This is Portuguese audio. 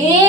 E